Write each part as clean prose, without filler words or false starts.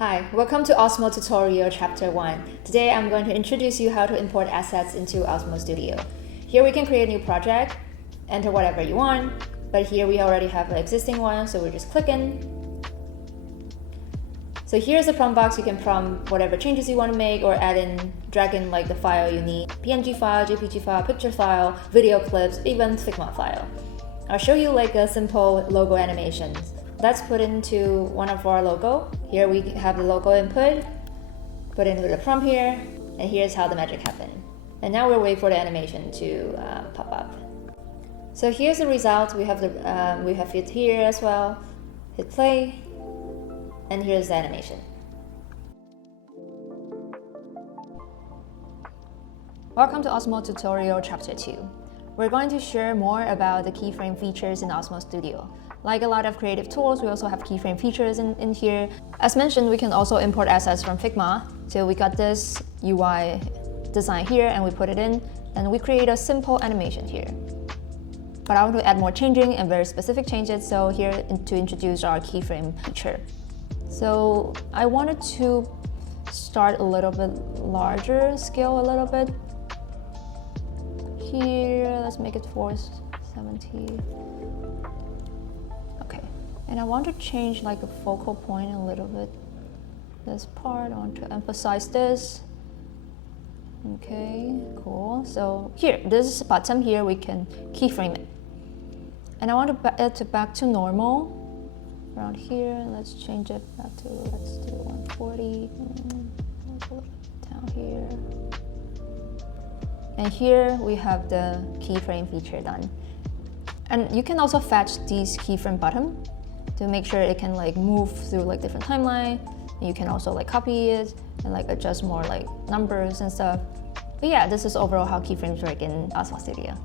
Hi, welcome to Osmo tutorial chapter 1. Today I'm going to introduce you how to import assets into Osmo Studio. Here we can create a new project, enter whatever you want, but here we already have an existing one, so we're just clicking. So here's the prompt box. You can prompt whatever changes you want to make or add in, drag in like the file you need. PNG file, JPG file, picture file, video clips, even Figma file. I'll show you like a simple logo animation. Let's put into one of our logo. Here we have the logo input, put into the prompt here, and here's how the magic happened. And now we'll wait for the animation to pop up. So here's the result. We have it here as well. Hit play, and here's the animation. Welcome to Osmo tutorial chapter 2. We're going to share more about the keyframe features in Osmo Studio. Like a lot of creative tools, we also have keyframe features in here. As mentioned, we can also import assets from Figma. So we got this UI design here and we put it in, and we create a simple animation here. But I want to add more changing and very specific changes, so here to introduce our keyframe feature. So I wanted to start a little bit larger scale a little bit. Here, let's make it 470. Okay, and I want to change like a focal point a little bit. This part, I want to emphasize this. Okay, cool. So here, this bottom here, we can keyframe it. And I want to back to normal. Around here, let's change it back to, let's do 140. Down here. And here we have the keyframe feature done. And you can also fetch these keyframe button to make sure it can like move through like different timeline. You can also like copy it and like adjust more like numbers and stuff. But yeah, this is overall how keyframes work in Osmo Studio.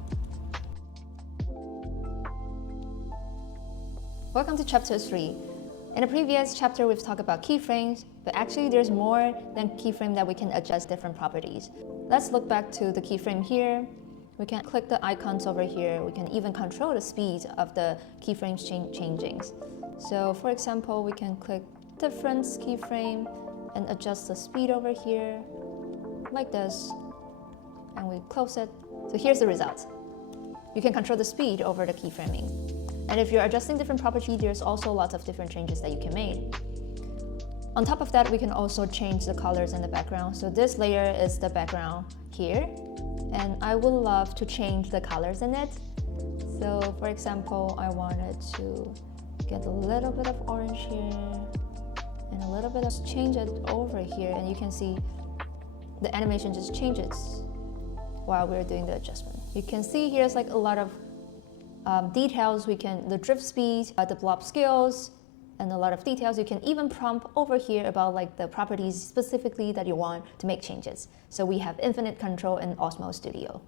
Welcome to chapter 3. In the previous chapter, we've talked about keyframes, but actually there's more than keyframe that we can adjust different properties. Let's look back to the keyframe here. We can click the icons over here. We can even control the speed of the keyframes changing. So for example, we can click difference keyframe and adjust the speed over here like this, and we close it. So here's the result. You can control the speed over the keyframing. And if you're adjusting different properties, there's also lots of different changes that you can make. On top of that, we can also change the colors in the background. So this layer is the background here, and I would love to change the colors in it. So for example, I wanted to get a little bit of orange here and a little bit of change it over here, and you can see the animation just changes while we're doing the adjustment. You can see here's like a lot of details. The drift speed, the blob scales, and a lot of details. You can even prompt over here about like the properties specifically that you want to make changes. So we have infinite control in Osmo Studio.